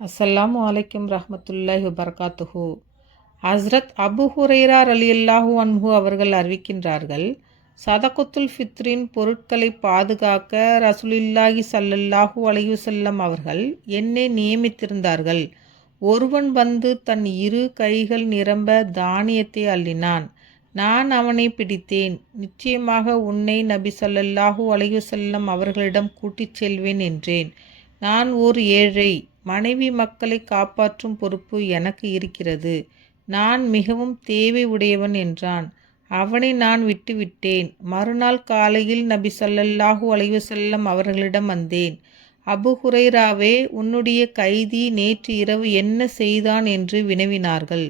அஸ்ஸலாமு அலைக்கும் ரஹ்மத்துல்லாஹி வபரகாத்துஹு. ஹஸ்ரத் அபு ஹுரைரா ரலியல்லாஹு அன்ஹு அவர்கள் அறிவிக்கின்றார்கள், சதகத்துல் ஃபித்ரின் பொருட்களை பாதுகாக்க ரசூலுல்லாஹி ஸல்லல்லாஹு அலைஹி வஸல்லம் அவர்கள் என்னை நியமித்திருந்தார்கள். ஒருவன் வந்து தன் இரு கைகள் நிரம்ப தானியத்தை அள்ளினான். நான் அவனை பிடித்தேன். நிச்சயமாக உன்னை நபி ஸல்லல்லாஹு அலைஹி வஸல்லம் அவர்களிடம் கூட்டிச் செல்வேன் என்றேன். நான் ஓர் ஏழை, மனைவி மக்களை காப்பாற்றும் பொறுப்பு எனக்கு இருக்கிறது. நான் மிகவும் தேவை உடையவன் என்றான். அவனை நான் விட்டுவிட்டேன். மறுநாள் காலையில் நபி ஸல்லல்லாஹு அலைஹி வஸல்லம் அவர்களிடம் வந்தேன். அபு ஹுரைராவே, உன்னுடைய கைதி நேற்று இரவு என்ன செய்தான் என்று வினவினார்கள்.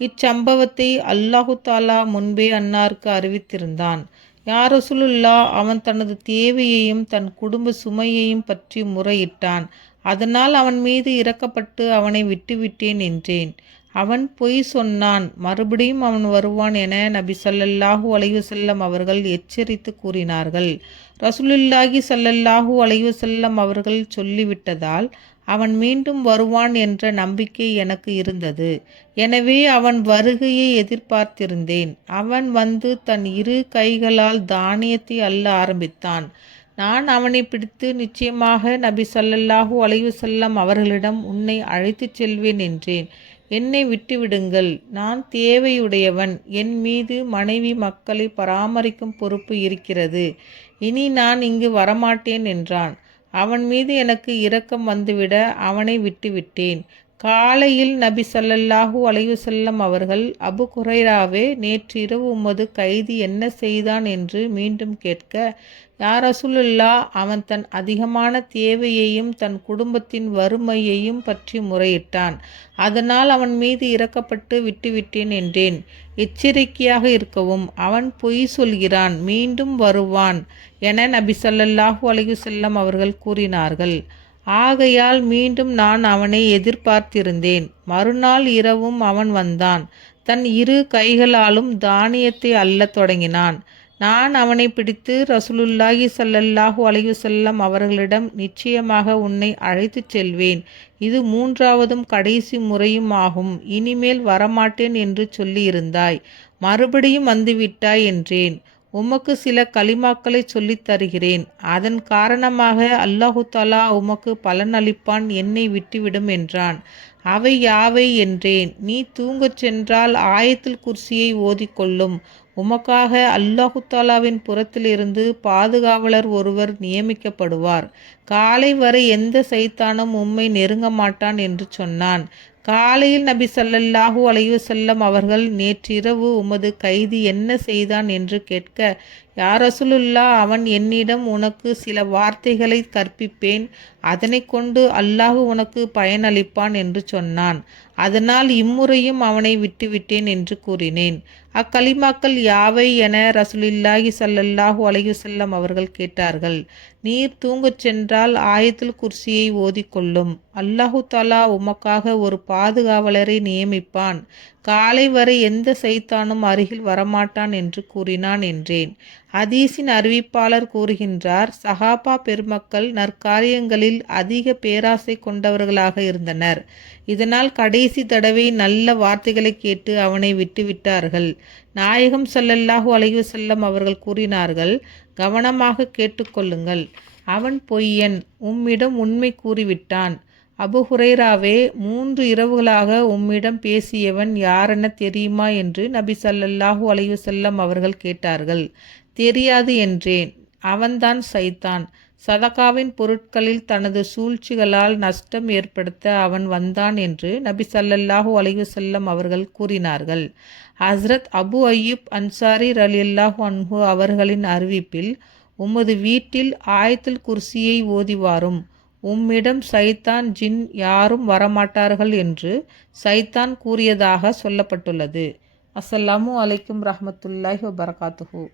இச்சம்பவத்தை அல்லாஹு தாலா முன்பே அன்னாருக்கு அறிவித்திருந்தான். யா ரசூலுல்லாஹ், அவன் தனது தேவையையும் தன் குடும்ப சுமையையும் பற்றி முறையிட்டான். அதனால் அவன் மீது இரக்கப்பட்டு அவனை விட்டுவிட்டேன் என்றேன். அவன் பொய் சொன்னான். மறுபடியும் அவன் வருவான் என நபி ஸல்லல்லாஹு அலைஹி வஸல்லம் அவர்கள் எச்சரித்து கூறினார்கள். ரசூலுல்லாஹி ஸல்லல்லாஹு அலைஹி வஸல்லம் அவர்கள் சொல்லிவிட்டதால் அவன் மீண்டும் வருவான் என்ற நம்பிக்கை எனக்கு இருந்தது. எனவே அவன் வருகையை எதிர்பார்த்திருந்தேன். அவன் வந்து தன் இரு கைகளால் தானியத்தை அள்ள ஆரம்பித்தான். நான் அவனை பிடித்து, நிச்சயமாக நபி ஸல்லல்லாஹு அலைஹி வஸல்லம் அவர்களிடம் உன்னை அழைத்துச் செல்வேன் என்றேன். என்னை விட்டுவிடுங்கள். நான் தேவையுடையவன். என் மீது மனைவி மக்களை பராமரிக்கும் பொறுப்பு இருக்கிறது. இனி நான் இங்கு வரமாட்டேன் என்றான். அவன் மீது எனக்கு இரக்கம் வந்துவிட அவனை விட்டுவிட்டேன். காலையில் நபி ஸல்லல்லாஹு அலைஹி வஸல்லம் அவர்கள், அபு ஹுரைராவே, நேற்றிரவு உமது கைதி என்ன செய்தான் என்று மீண்டும் கேட்க, யா ரசூலுல்லாஹ், அவன் தன் அதிகமான தேவையையும் தன் குடும்பத்தின் வறுமையையும் பற்றி முறையிட்டான். அதனால் அவன் மீது இரக்கப்பட்டு விட்டுவிட்டேன் என்றேன். எச்சரிக்கையாக இருக்கவும், அவன் பொய் சொல்கிறான், மீண்டும் வருவான் என நபி ஸல்லல்லாஹு அலைஹி வஸல்லம் அவர்கள் கூறினார்கள். ஆகையால் மீண்டும் நான் அவனை எதிர்பார்த்திருந்தேன். மறுநாள் இரவும் அவன் வந்தான். தன் இரு கைகளாலும் தானியத்தை அள்ளத் தொடங்கினான். நான் அவனை பிடித்து ரசூலுல்லாஹி ஸல்லல்லாஹு அலைஹி வஸல்லம் அவர்களிடம், நிச்சயமாக உன்னை அழைத்துச் செல்வேன். இது மூன்றாவதும் கடைசி முறையும் ஆகும். இனிமேல் வரமாட்டேன் என்று சொல்லியிருந்தாய். மறுபடியும் வந்துவிட்டாய் என்றேன். உமக்கு சில கலிமாக்களை சொல்லித் தருகிறேன். அதன் காரணமாக அல்லாஹு தாலா உமக்கு பலன் அளிப்பான். என்னை விட்டுவிடும் என்றான். அவை யாவை என்றேன். நீ தூங்கச் சென்றால் ஆயத்துல் குர்சியை ஓதிக்கொள்ளும். உமக்காக அல்லாஹு தாலாவின் புறத்திலிருந்து பாதுகாவலர் ஒருவர் நியமிக்கப்படுவார். காலை வரை எந்த சைத்தானும் உம்மை நெருங்க மாட்டான் என்று சொன்னான். காலையில் நபி ஸல்லல்லாஹு அலைஹி வஸல்லம் அவர்கள், நேற்றிரவு உமது கைதி என்ன செய்தான் என்று கேட்க, யா ரசூலுல்லாஹ், அவன் என்னிடம் உனக்கு சில வார்த்தைகளை கற்பிப்பேன். அதனை கொண்டு அல்லாஹ் உனக்கு பயனளிப்பான் என்று சொன்னான். அதனால் இம்முறையும் அவனை விட்டுவிட்டேன் என்று கூறினேன். அக்கலிமாக்கள் யாவை என ரசூலுல்லாஹி ஸல்லல்லாஹு அலைஹி வஸல்லம் அவர்கள் கேட்டார்கள். நீர் தூங்கச் சென்றால் ஆயத்துல் குர்சியை ஓதிக்கொள்ளும். அல்லாஹு தாலா உமக்காக ஒரு பாதுகாவலரை நியமிப்பான். காலை வரை எந்த சைத்தானும் அருகில் வரமாட்டான் என்று கூறினான் என்றேன். ஹதீஸின் அறிவிப்பாளர் கூறுகின்றார், சஹாபா பெருமக்கள் நற்காரியங்களில் அதிக பேராசை கொண்டவர்களாக இருந்தனர். இதனால் கடைசி தடவை நல்ல வார்த்தைகளை கேட்டு அவனை விட்டுவிட்டார்கள். நாயகம் ஸல்லல்லாஹு அலைஹி வஸல்லம் அவர்கள் கூறினார்கள், கவனமாக கேட்டுக்கொள்ளுங்கள். அவன் பொய்யன். உம்மிடம் உண்மை கூறிவிட்டான். அபு ஹுரைராவே, 3 இரவுகளாக உம்மிடம் பேசியவன் யாரென தெரியுமா என்று நபி ஸல்லல்லாஹு அலைஹி வஸல்லம் அவர்கள் கேட்டார்கள். தெரியாது என்றேன். அவன்தான் சைத்தான். சதகாவின் பொருட்களில் தனது சூழ்ச்சிகளால் நஷ்டம் ஏற்படுத்த அவன் வந்தான் என்று நபி ஸல்லல்லாஹு அலைஹி வஸல்லம் அவர்கள் கூறினார்கள். ஹஸ்ரத் அபு அய்யூப் அன்சாரி ரலியல்லாஹு அன்ஹு அவர்களின் அறிவிப்பில், உமது வீட்டில் ஆயத்துல் குர்சியை ஓதி வாரும். உம்மிடம் சைத்தான், ஜின் யாரும் வரமாட்டார்கள் என்று சைத்தான் கூறியதாக சொல்லப்பட்டுள்ளது. அஸ்ஸலாமு அலைக்கும் ரஹ்மத்துல்லாஹி வபரகாத்துஹு.